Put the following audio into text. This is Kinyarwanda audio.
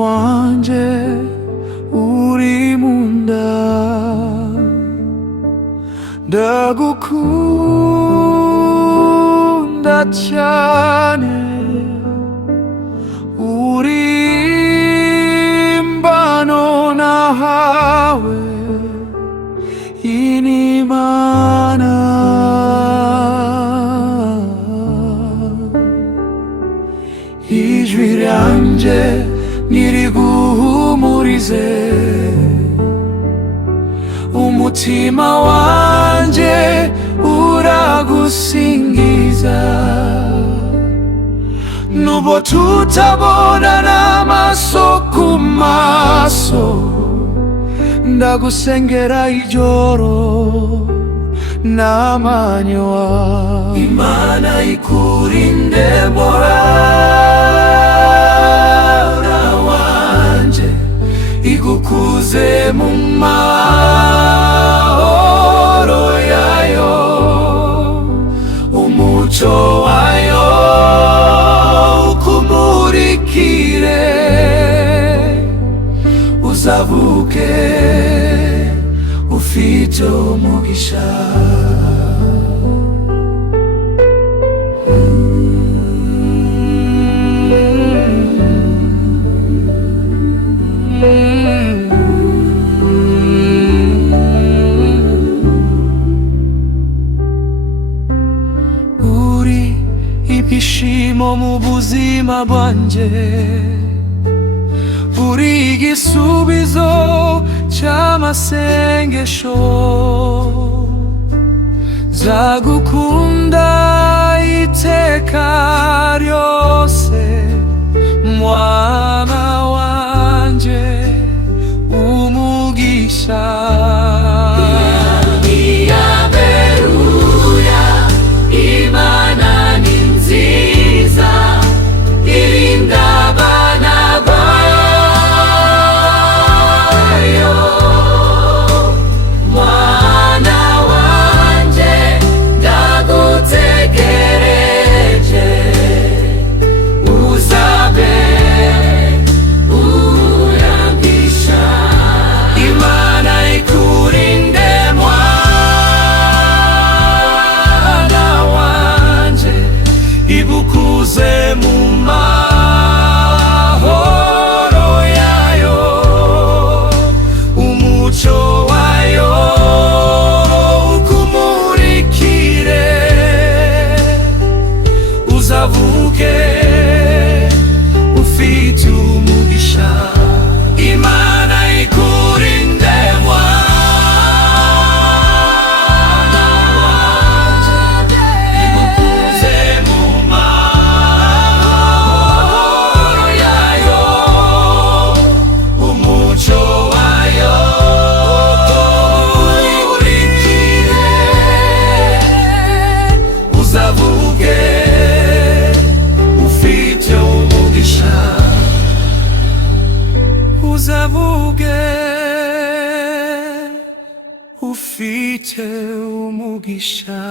wanje uri munda, ndagukunda cyane, uri mbano nahawe inimana. Ijwi ryanje niriguhumurize, umutima wanje uragusingiza. Nubwo tutabonana amaso ku maso, ndagusengera ijoro n'amanywa. Imana ikurinde muhora wanje, igukuze mu mahoro yayo, umuco wayo ukumurikire, uzavuke ufite umugisha. Uri ibyishimo mu buzima bwanje, uri igisubizo cy'amasengesho. Nzagukunda iteka ryose, mwana wanje umugisha. Haleluya, Imana ni nziza, irinda abana bayo. Mwana wanje ndagutegereje, uzabe uyangisha. Imana ikurinde mwana wanje, igukuze mu mahoro yayo, umuco wayo ukumurikire, uzavuke ufite umugisha. Imana ikurinde mwana wanje, igukuze mu mahoro yayo, umuco wayo ukumurikire, uzavuke ufite umugisha. Uzavuge ufite umugisha.